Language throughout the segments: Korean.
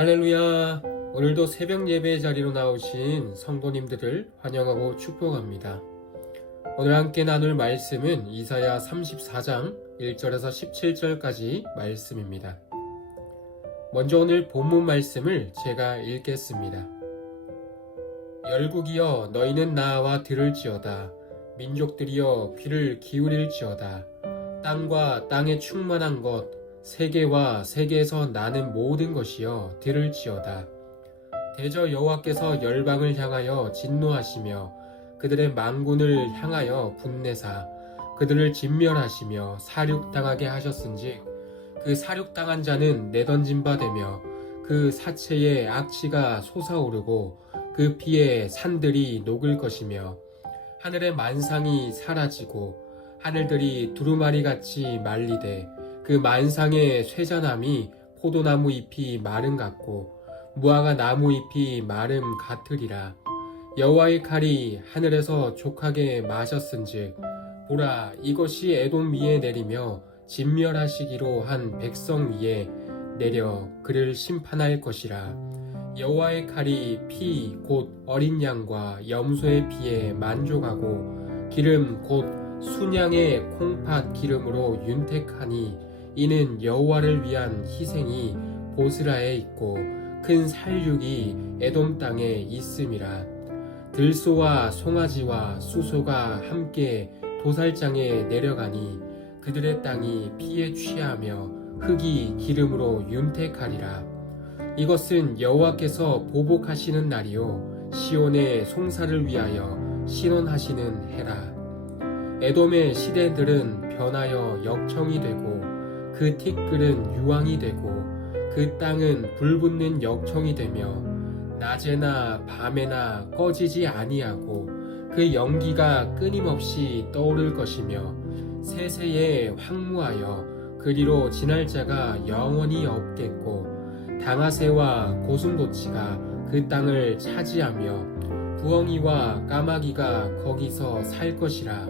할렐루야! 오늘도 새벽 예배 자리로 나오신 성도님들을 환영하고 축복합니다. 오늘 함께 나눌 말씀은 이사야 34장 1절에서 17절까지 말씀입니다. 먼저 오늘 본문 말씀을 제가 읽겠습니다. 열국이여 너희는 나와 들을지어다. 민족들이여 귀를 기울일지어다. 땅과 땅에 충만한 것 세계와 세계에서 나는 모든 것이여 들을지어다. 대저 여호와께서 열방을 향하여 진노하시며 그들의 만군을 향하여 분내사 그들을 진멸하시며 사륙당하게 하셨은즉 그 사륙당한 자는 내던진 바 되며 그 사체에 악취가 솟아오르고 그 피에 산들이 녹을 것이며 하늘의 만상이 사라지고 하늘들이 두루마리같이 말리되 그 만상의 쇠자남이 포도나무 잎이 마름 같고 무화과 나무 잎이 마름 같으리라. 여호와의 칼이 하늘에서 족하게 마셨은즉 보라 이것이 에돔 위에 내리며 진멸하시기로 한 백성 위에 내려 그를 심판할 것이라. 여호와의 칼이 피 곧 어린 양과 염소의 피에 만족하고 기름 곧 순양의 콩팥 기름으로 윤택하니 이는 여호와를 위한 희생이 보스라에 있고 큰 살육이 에돔 땅에 있음이라. 들소와 송아지와 수소가 함께 도살장에 내려가니 그들의 땅이 피에 취하며 흙이 기름으로 윤택하리라. 이것은 여호와께서 보복하시는 날이요 시온의 송사를 위하여 신원하시는 해라. 에돔의 시대들은 변하여 역청이 되고 그 티끌은 유황이 되고 그 땅은 불붙는 역청이 되며 낮에나 밤에나 꺼지지 아니하고 그 연기가 끊임없이 떠오를 것이며 세세에 황무하여 그리로 지날 자가 영원히 없겠고 당아새와 고슴도치가 그 땅을 차지하며 부엉이와 까마귀가 거기서 살 것이라.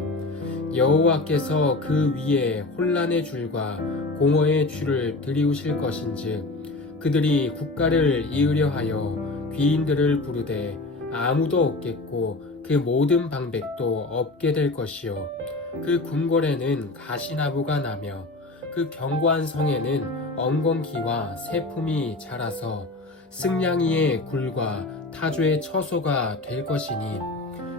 여호와께서 그 위에 혼란의 줄과 공허의 줄을 들이우실 것인즉 그들이 국가를 이으려 하여 귀인들을 부르되 아무도 없겠고 그 모든 방백도 없게 될 것이요 그 궁궐에는 가시나무가 나며 그 견고한 성에는 엉겅퀴와 새품이 자라서 승냥이의 굴과 타조의 처소가 될 것이니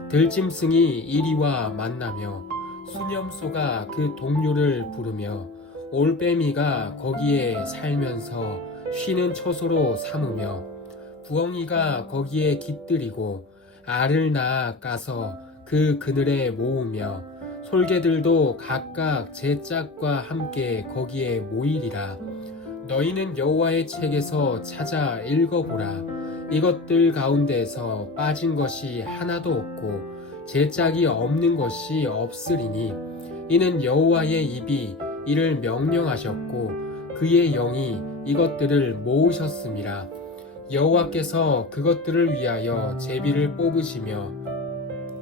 들짐승이 이리와 만나며 수념소가 그 동료를 부르며 올빼미가 거기에 살면서 쉬는 처소로 삼으며 부엉이가 거기에 깃들이고 알을 낳아 까서 그 그늘에 모으며 솔개들도 각각 제 짝과 함께 거기에 모이리라. 너희는 여호와의 책에서 찾아 읽어보라. 이것들 가운데에서 빠진 것이 하나도 없고 제 짝이 없는 것이 없으리니 이는 여호와의 입이 이를 명령하셨고 그의 영이 이것들을 모으셨음이라. 여호와께서 그것들을 위하여 제비를 뽑으시며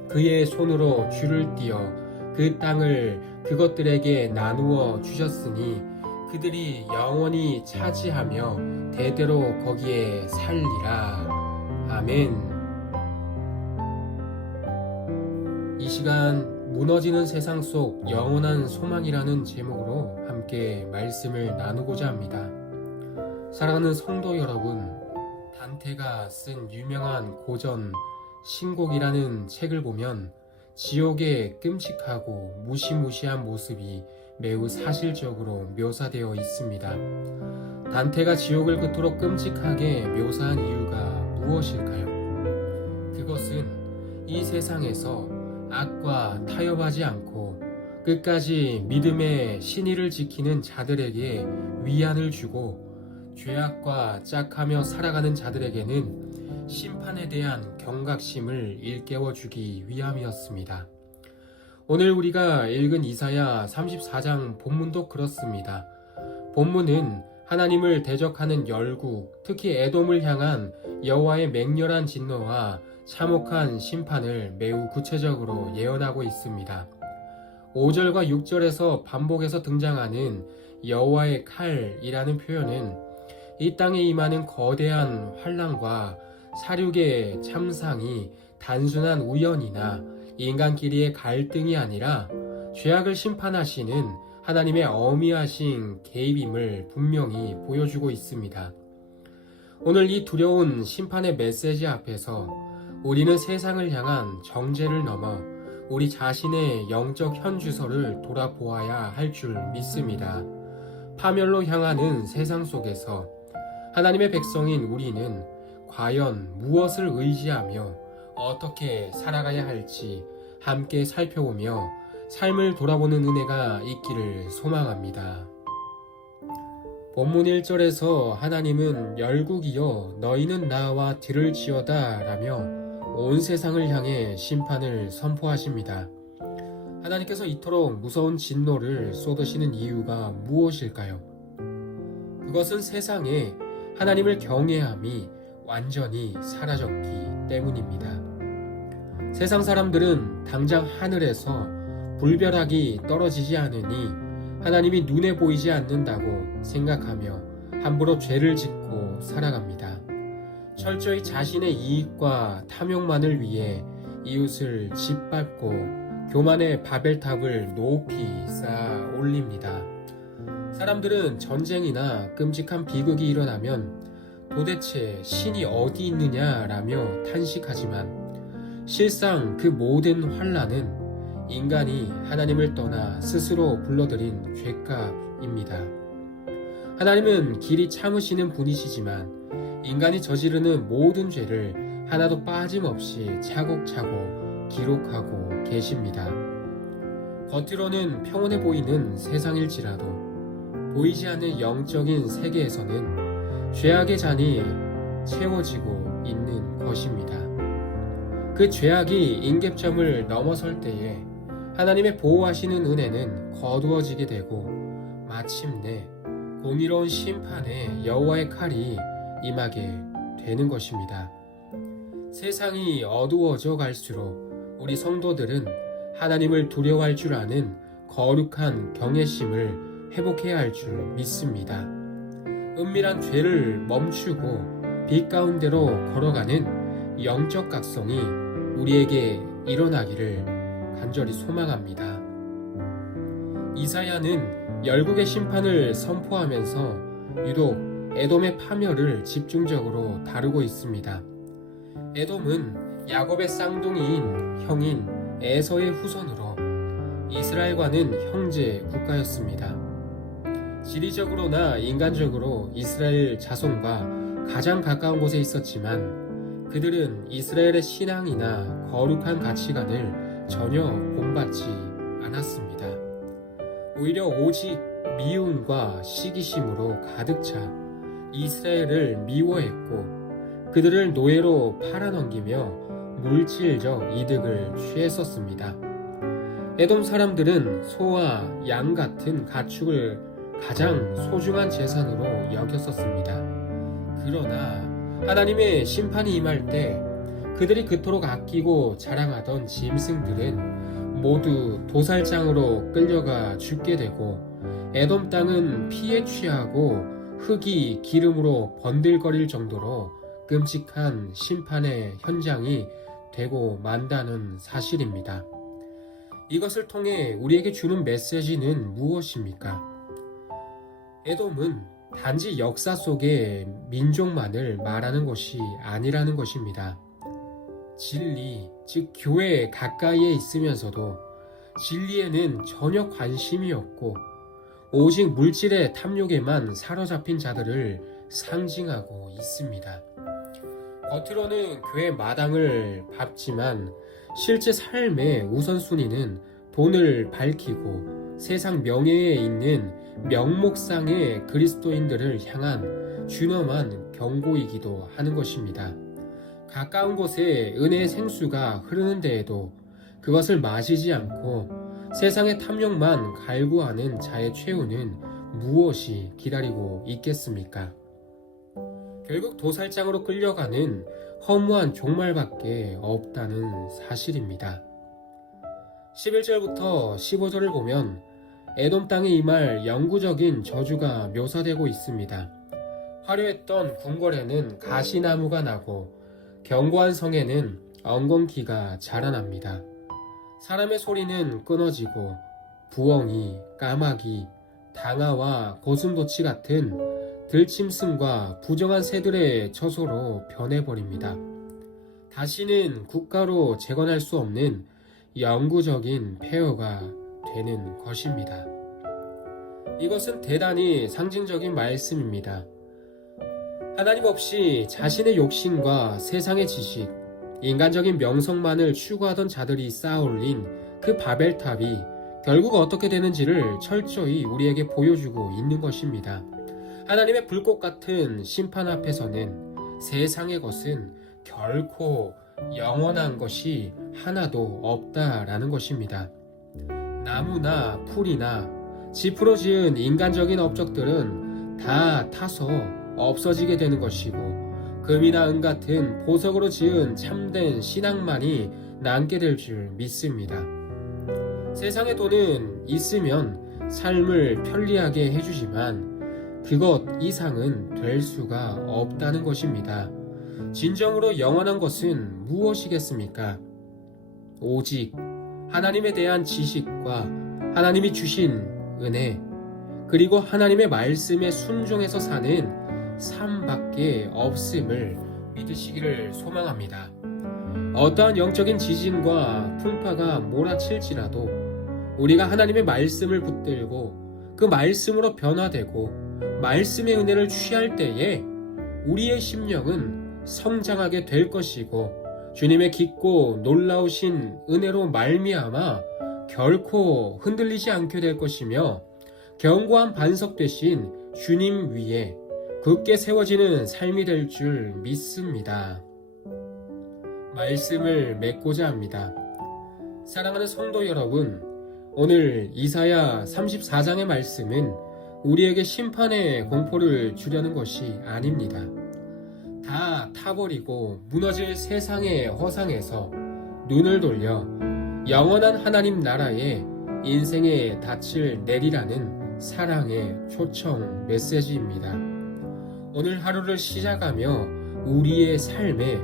그의 손으로 줄을 띄어 그 땅을 그것들에게 나누어 주셨으니 그들이 영원히 차지하며 대대로 거기에 살리라. 아멘. 이 시간 무너지는 세상 속 영원한 소망이라는 제목으로 함께 말씀을 나누고자 합니다. 사랑하는 성도 여러분, 단테가 쓴 유명한 고전 신곡이라는 책을 보면 지옥의 끔찍하고 무시무시한 모습이 매우 사실적으로 묘사되어 있습니다. 단테가 지옥을 그토록 끔찍하게 묘사한 이유가 무엇일까요? 그것은 이 세상에서 악과 타협하지 않고 끝까지 믿음의 신의를 지키는 자들에게 위안을 주고 죄악과 짝하며 살아가는 자들에게는 심판에 대한 경각심을 일깨워주기 위함이었습니다. 오늘 우리가 읽은 이사야 34장 본문도 그렇습니다. 본문은 하나님을 대적하는 열국, 특히 에돔을 향한 여호와의 맹렬한 진노와 참혹한 심판을 매우 구체적으로 예언하고 있습니다. 5절과 6절에서 반복해서 등장하는 여호와의 칼이라는 표현은 이 땅에 임하는 거대한 환란과 사륙의 참상이 단순한 우연이나 인간끼리의 갈등이 아니라 죄악을 심판하시는 하나님의 어미하신 개입임을 분명히 보여주고 있습니다. 오늘 이 두려운 심판의 메시지 앞에서 우리는 세상을 향한 정죄를 넘어 우리 자신의 영적 현주소를 돌아보아야 할 줄 믿습니다. 파멸로 향하는 세상 속에서 하나님의 백성인 우리는 과연 무엇을 의지하며 어떻게 살아가야 할지 함께 살펴보며 삶을 돌아보는 은혜가 있기를 소망합니다. 본문 1절에서 하나님은 열국이여 너희는 나와 들을지어다 라며 온 세상을 향해 심판을 선포하십니다. 하나님께서 이토록 무서운 진노를 쏟으시는 이유가 무엇일까요? 그것은 세상에 하나님을 경외함이 완전히 사라졌기 때문입니다. 세상 사람들은 당장 하늘에서 불벼락이 떨어지지 않으니 하나님이 눈에 보이지 않는다고 생각하며 함부로 죄를 짓고 살아갑니다. 철저히 자신의 이익과 탐욕만을 위해 이웃을 짓밟고 교만의 바벨탑을 높이 쌓아 올립니다. 사람들은 전쟁이나 끔찍한 비극이 일어나면 도대체 신이 어디 있느냐라며 탄식하지만 실상 그 모든 환난은 인간이 하나님을 떠나 스스로 불러들인 죄값입니다. 하나님은 길이 참으시는 분이시지만 인간이 저지르는 모든 죄를 하나도 빠짐없이 차곡차곡 기록하고 계십니다. 겉으로는 평온해 보이는 세상일지라도 보이지 않는 영적인 세계에서는 죄악의 잔이 채워지고 있는 것입니다. 그 죄악이 임계점을 넘어설 때에 하나님의 보호하시는 은혜는 거두어지게 되고 마침내 공의로운 심판의 여호와의 칼이 임하게 되는 것입니다. 세상이 어두워져 갈수록 우리 성도들은 하나님을 두려워할 줄 아는 거룩한 경외심을 회복해야 할 줄 믿습니다. 은밀한 죄를 멈추고 빛 가운데로 걸어가는 영적 각성이 우리에게 일어나기를 간절히 소망합니다. 이사야는 열국의 심판을 선포하면서 유독 에돔의 파멸을 집중적으로 다루고 있습니다. 에돔은 야곱의 쌍둥이인 형인 에서의 후손으로 이스라엘과는 형제 국가였습니다. 지리적으로나 인간적으로 이스라엘 자손과 가장 가까운 곳에 있었지만 그들은 이스라엘의 신앙이나 거룩한 가치관을 전혀 본받지 않았습니다. 오히려 오직 미움과 시기심으로 가득 차 이스라엘을 미워했고 그들을 노예로 팔아넘기며 물질적 이득을 취했었습니다. 에돔 사람들은 소와 양 같은 가축을 가장 소중한 재산으로 여겼었습니다. 그러나 하나님의 심판이 임할 때 그들이 그토록 아끼고 자랑하던 짐승들은 모두 도살장으로 끌려가 죽게 되고 에돔 땅은 피에 취하고 흙이 기름으로 번들거릴 정도로 끔찍한 심판의 현장이 되고 만다는 사실입니다. 이것을 통해 우리에게 주는 메시지는 무엇입니까? 에돔은 단지 역사 속의 민족만을 말하는 것이 아니라는 것입니다. 진리, 즉 교회에 가까이에 있으면서도 진리에는 전혀 관심이 없고 오직 물질의 탐욕에만 사로잡힌 자들을 상징하고 있습니다. 겉으로는 교회 마당을 밟지만 실제 삶의 우선순위는 돈을 밝히고 세상 명예에 있는 명목상의 그리스도인들을 향한 준엄한 경고이기도 하는 것입니다. 가까운 곳에 은혜의 생수가 흐르는 데에도 그것을 마시지 않고 세상의 탐욕만 갈구하는 자의 최후는 무엇이 기다리고 있겠습니까? 결국 도살장으로 끌려가는 허무한 종말밖에 없다는 사실입니다. 11절부터 15절을 보면 에돔 땅에 임할 영구적인 저주가 묘사되고 있습니다. 화려했던 궁궐에는 가시나무가 나고 견고한 성에는 엉겅퀴가 자라납니다. 사람의 소리는 끊어지고 부엉이, 까마귀, 당아와 고슴도치 같은 들짐승과 부정한 새들의 처소로 변해버립니다. 다시는 국가로 재건할 수 없는 영구적인 폐허가 되는 것입니다. 이것은 대단히 상징적인 말씀입니다. 하나님 없이 자신의 욕심과 세상의 지식, 인간적인 명성만을 추구하던 자들이 쌓아올린 그 바벨탑이 결국 어떻게 되는지를 철저히 우리에게 보여주고 있는 것입니다. 하나님의 불꽃 같은 심판 앞에서는 세상의 것은 결코 영원한 것이 하나도 없다라는 것입니다. 나무나 풀이나 지프로 지은 인간적인 업적들은 다 타서 없어지게 되는 것이고, 금이나 은 같은 보석으로 지은 참된 신앙만이 남게 될 줄 믿습니다. 세상의 돈은 있으면 삶을 편리하게 해주지만 그것 이상은 될 수가 없다는 것입니다. 진정으로 영원한 것은 무엇이겠습니까? 오직 하나님에 대한 지식과 하나님이 주신 은혜, 그리고 하나님의 말씀에 순종해서 사는 삶밖에 없음을 믿으시기를 소망합니다. 어떠한 영적인 지진과 풍파가 몰아칠지라도 우리가 하나님의 말씀을 붙들고 그 말씀으로 변화되고 말씀의 은혜를 취할 때에 우리의 심령은 성장하게 될 것이고, 주님의 깊고 놀라우신 은혜로 말미암아 결코 흔들리지 않게 될 것이며, 견고한 반석 되신 주님 위에 굳게 세워지는 삶이 될 줄 믿습니다. 말씀을 맺고자 합니다. 사랑하는 성도 여러분, 오늘 이사야 34장의 말씀은 우리에게 심판의 공포를 주려는 것이 아닙니다. 다 타버리고 무너질 세상의 허상에서 눈을 돌려 영원한 하나님 나라에 인생의 닻을 내리라는 사랑의 초청 메시지입니다. 오늘 하루를 시작하며 우리의 삶에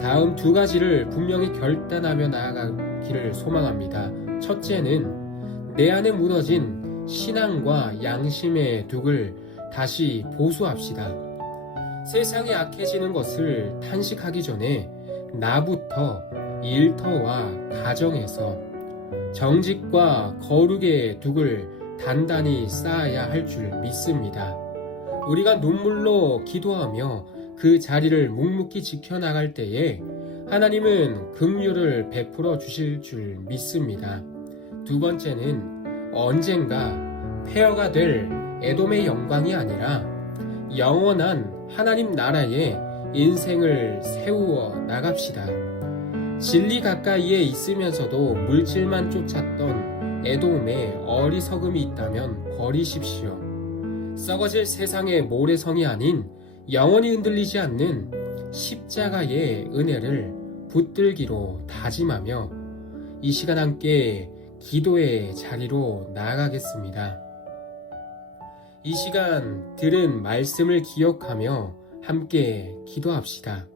다음 두 가지를 분명히 결단하며 나아가기를 소망합니다. 첫째는 내 안에 무너진 신앙과 양심의 둑을 다시 보수합시다. 세상이 악해지는 것을 탄식하기 전에 나부터 일터와 가정에서 정직과 거룩의 둑을 단단히 쌓아야 할 줄 믿습니다. 우리가 눈물로 기도하며 그 자리를 묵묵히 지켜나갈 때에 하나님은 긍휼을 베풀어 주실 줄 믿습니다. 두 번째는 언젠가 폐허가 될 에돔의 영광이 아니라 영원한 하나님 나라에 인생을 세우어 나갑시다. 진리 가까이에 있으면서도 물질만 쫓았던 에돔의 어리석음이 있다면 버리십시오. 썩어질 세상의 모래성이 아닌 영원히 흔들리지 않는 십자가의 은혜를 붙들기로 다짐하며 이 시간 함께 기도의 자리로 나아가겠습니다. 이 시간 들은 말씀을 기억하며 함께 기도합시다.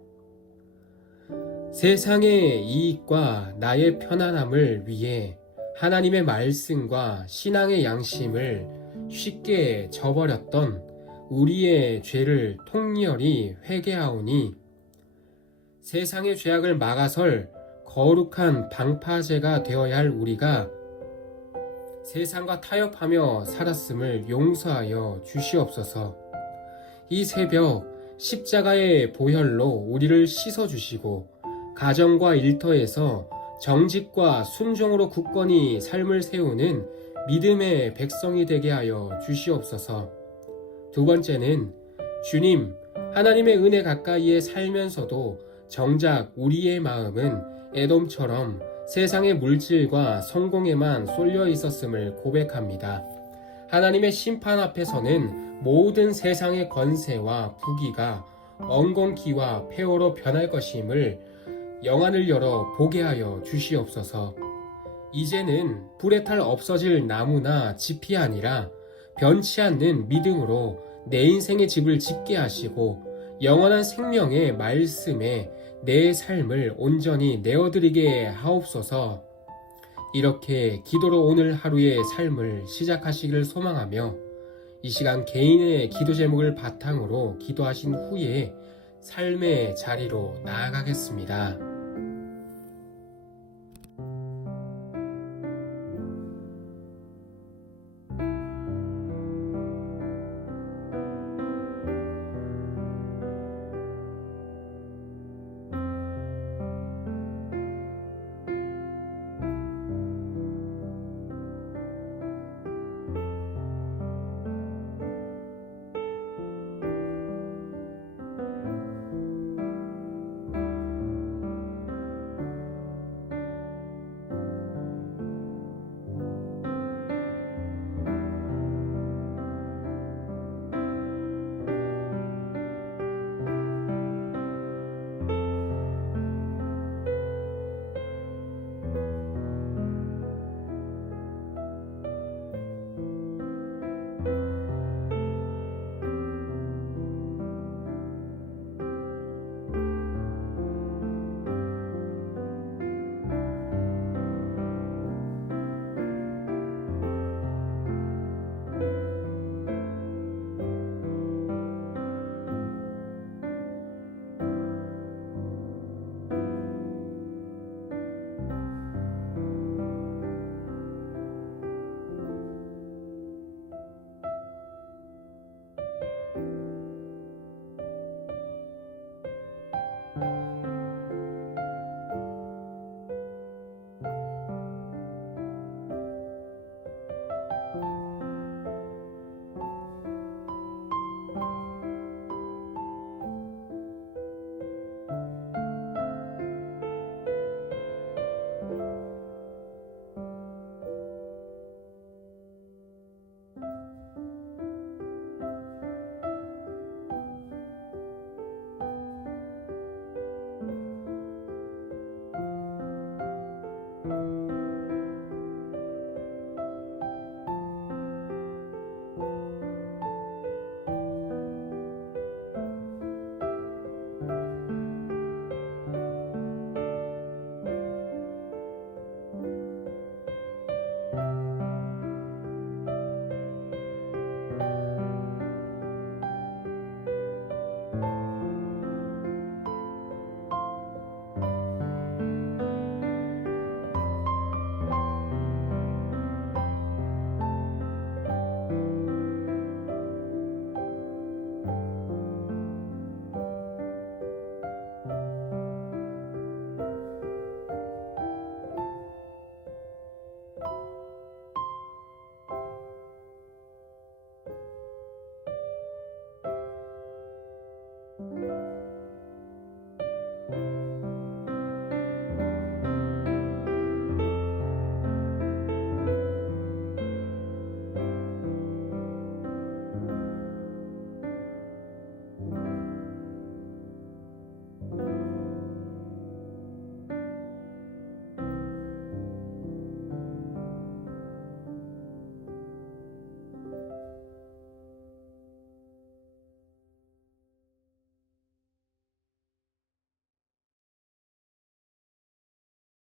세상의 이익과 나의 편안함을 위해 하나님의 말씀과 신앙의 양심을 쉽게 저버렸던 우리의 죄를 통렬히 회개하오니 세상의 죄악을 막아설 거룩한 방파제가 되어야 할 우리가 세상과 타협하며 살았음을 용서하여 주시옵소서. 이 새벽 십자가의 보혈로 우리를 씻어주시고 가정과 일터에서 정직과 순종으로 굳건히 삶을 세우는 믿음의 백성이 되게 하여 주시옵소서. 두 번째는 주님, 하나님의 은혜 가까이에 살면서도 정작 우리의 마음은 에돔처럼 세상의 물질과 성공에만 쏠려 있었음을 고백합니다. 하나님의 심판 앞에서는 모든 세상의 권세와 부귀가 엉겅퀴와 폐허로 변할 것임을 영안을 열어 보게 하여 주시옵소서. 이제는 불에 탈 없어질 나무나 짚이 아니라 변치 않는 믿음으로 내 인생의 집을 짓게 하시고 영원한 생명의 말씀에 내 삶을 온전히 내어드리게 하옵소서. 이렇게 기도로 오늘 하루의 삶을 시작하시기를 소망하며 이 시간 개인의 기도 제목을 바탕으로 기도하신 후에 삶의 자리로 나아가겠습니다.